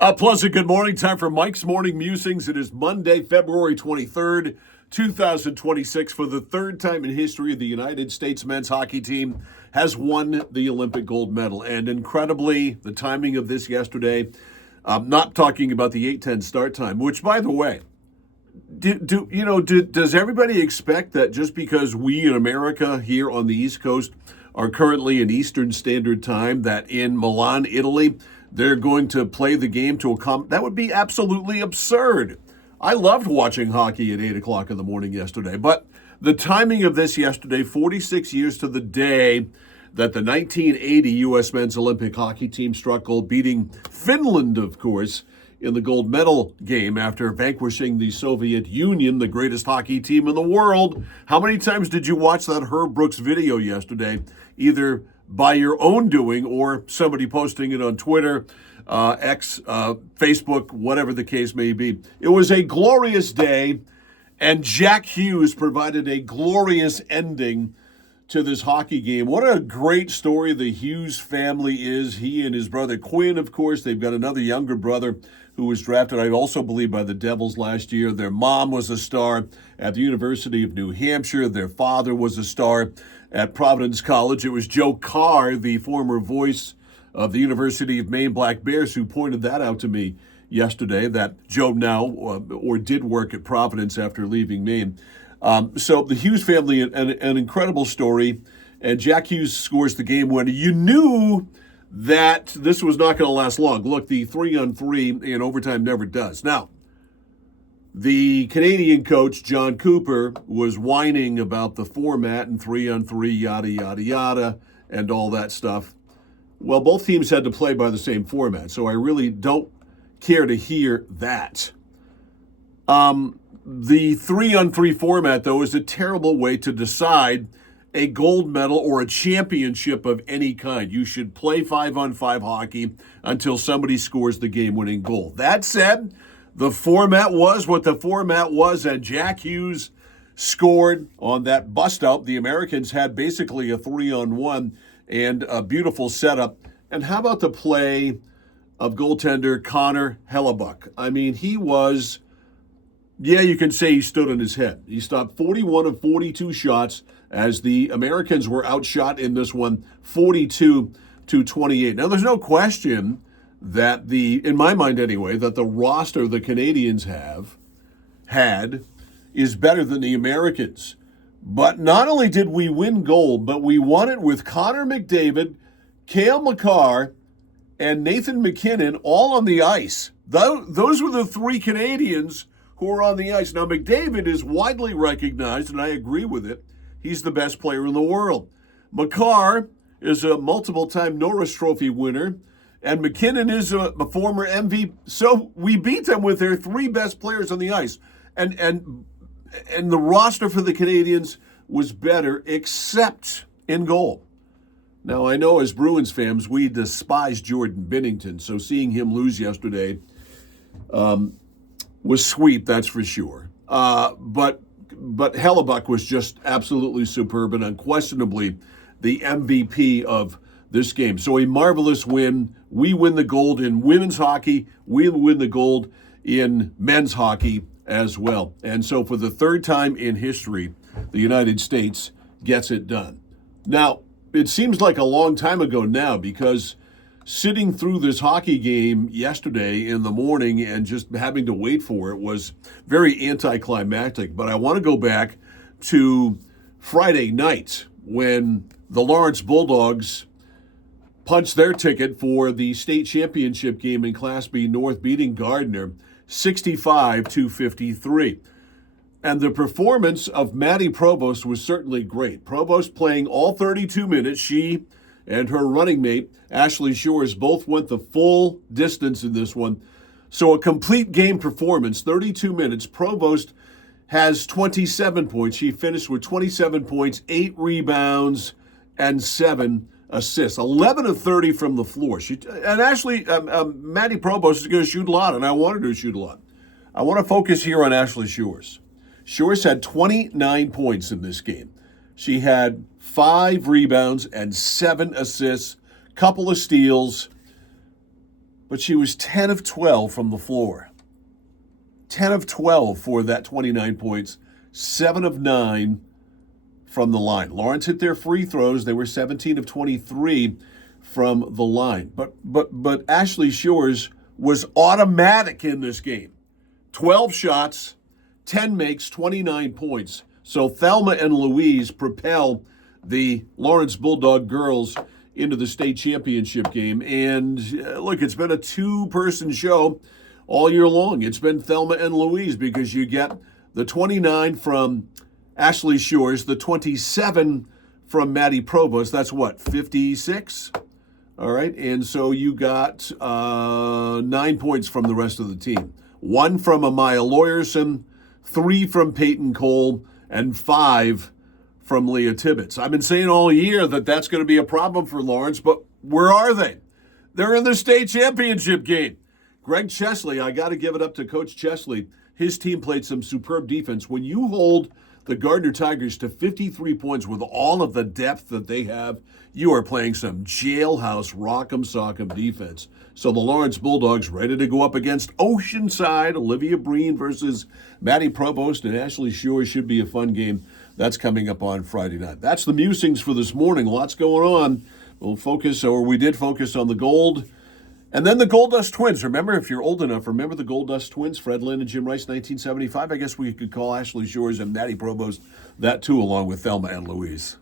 A pleasant good morning. Time for Mike's Morning Musings. It is Monday, February 23rd, 2026. For the third time in history, the United States men's hockey team has won the Olympic gold medal. And incredibly, the timing of this yesterday, not talking about the 8:10 start time, which, by the way, does everybody expect that just because we in America here on the East Coast are currently in Eastern Standard Time, that in Milan, Italy, they're going to play the game to accomplish? That would be absolutely absurd. I loved watching hockey at 8 o'clock in the morning yesterday, but the timing of this yesterday, 46 years to the day that the 1980 U.S. men's Olympic hockey team struck gold, beating Finland, of course, in the gold medal game after vanquishing the Soviet Union, the greatest hockey team in the world. How many times did you watch that Herb Brooks video yesterday, either by your own doing or somebody posting it on Twitter, X, Facebook, whatever the case may be? It was a glorious day, and Jack Hughes provided a glorious ending to this hockey game. What a great story the Hughes family is. He and his brother Quinn, of course. They've got another younger brother who was drafted, I also believe, by the Devils last year. Their mom was a star at the University of New Hampshire. Their father was a star at Providence College. It was Joe Carr, the former voice of the University of Maine Black Bears, who pointed that out to me yesterday, that Joe now or did work at Providence after leaving Maine. So the Hughes family, an incredible story, and Jack Hughes scores the game winner. You knew that this was not going to last long. Look, the 3-on-3 in overtime never does. Now, the Canadian coach, John Cooper, was whining about the format and 3-on-3, yada, yada, yada, and all that stuff. Well, both teams had to play by the same format, so I really don't care to hear that. The 3-on-3 format, though, is a terrible way to decide a gold medal or a championship of any kind. You should play 5-on-5 hockey until somebody scores the game-winning goal. That said, the format was what the format was, and Jack Hughes scored on that bust-out. The Americans had basically a 3-on-1 and a beautiful setup. And how about the play of goaltender Connor Hellebuyck? I mean, he was... Yeah, you can say he stood on his head. He stopped 41 of 42 shots as the Americans were outshot in this one 42-28. Now, there's no question that in my mind anyway, that the roster the Canadians had is better than the Americans. But not only did we win gold, but we won it with Connor McDavid, Cale Makar, and Nathan MacKinnon all on the ice. Those were the three Canadians who are on the ice. Now, McDavid is widely recognized, and I agree with it. He's the best player in the world. Makar is a multiple-time Norris Trophy winner, and MacKinnon is a former MVP. So we beat them with their three best players on the ice. And the roster for the Canadians was better, except in goal. Now, I know as Bruins fans, we despise Jordan Binnington, so seeing him lose yesterday was sweet, that's for sure. But Hellebuyck was just absolutely superb and unquestionably the MVP of this game. So a marvelous win. We win the gold in women's hockey. We win the gold in men's hockey as well. And so for the third time in history, the United States gets it done. Now, it seems like a long time ago now, because sitting through this hockey game yesterday in the morning and just having to wait for it was very anticlimactic. But I want to go back to Friday night when the Lawrence Bulldogs punched their ticket for the state championship game in Class B North, beating Gardner 65-53. And the performance of Maddie Provost was certainly great. Provost playing all 32 minutes. She and her running mate, Ashley Shores, both went the full distance in this one. So a complete game performance, 32 minutes. Provost has 27 points. She finished with 27 points, 8 rebounds, and 7 assists. 11 of 30 from the floor. Maddie Provost is going to shoot a lot, and I wanted her to shoot a lot. I want to focus here on Ashley Shores. Shores had 29 points in this game. She had 5 rebounds and 7 assists, couple of steals. but she was 10 of 12 from the floor. 10 of 12 for that 29 points, 7 of 9 from the line. Lawrence hit their free throws. They were 17 of 23 from the line. But Ashley Shores was automatic in this game. 12 shots, 10 makes, 29 points. So Thelma and Louise propel the Lawrence Bulldog girls into the state championship game. And look, it's been a two-person show all year long. It's been Thelma and Louise because you get the 29 from Ashley Shores, the 27 from Maddie Provost. That's what, 56? All right, and so you got 9 points from the rest of the team. 1 from Amaya Lawyerson, 3 from Peyton Cole, and 5 from Leah Tibbetts. I've been saying all year that that's going to be a problem for Lawrence, but where are they? They're in the state championship game. Greg Chesley, I got to give it up to Coach Chesley. His team played some superb defense. When you hold the Gardner Tigers to 53 points with all of the depth that they have, you are playing some jailhouse rock'em sock'em defense. So the Lawrence Bulldogs ready to go up against Oceanside. Olivia Breen versus Maddie Provost and Ashley Shores should be a fun game. That's coming up on Friday night. That's the Musings for this morning. Lots going on. We did focus on the gold. And then the Gold Dust Twins. Remember, if you're old enough, remember the Gold Dust Twins, Fred Lynn and Jim Rice, 1975. I guess we could call Ashley Shores and Maddie Provost that too, along with Thelma and Louise.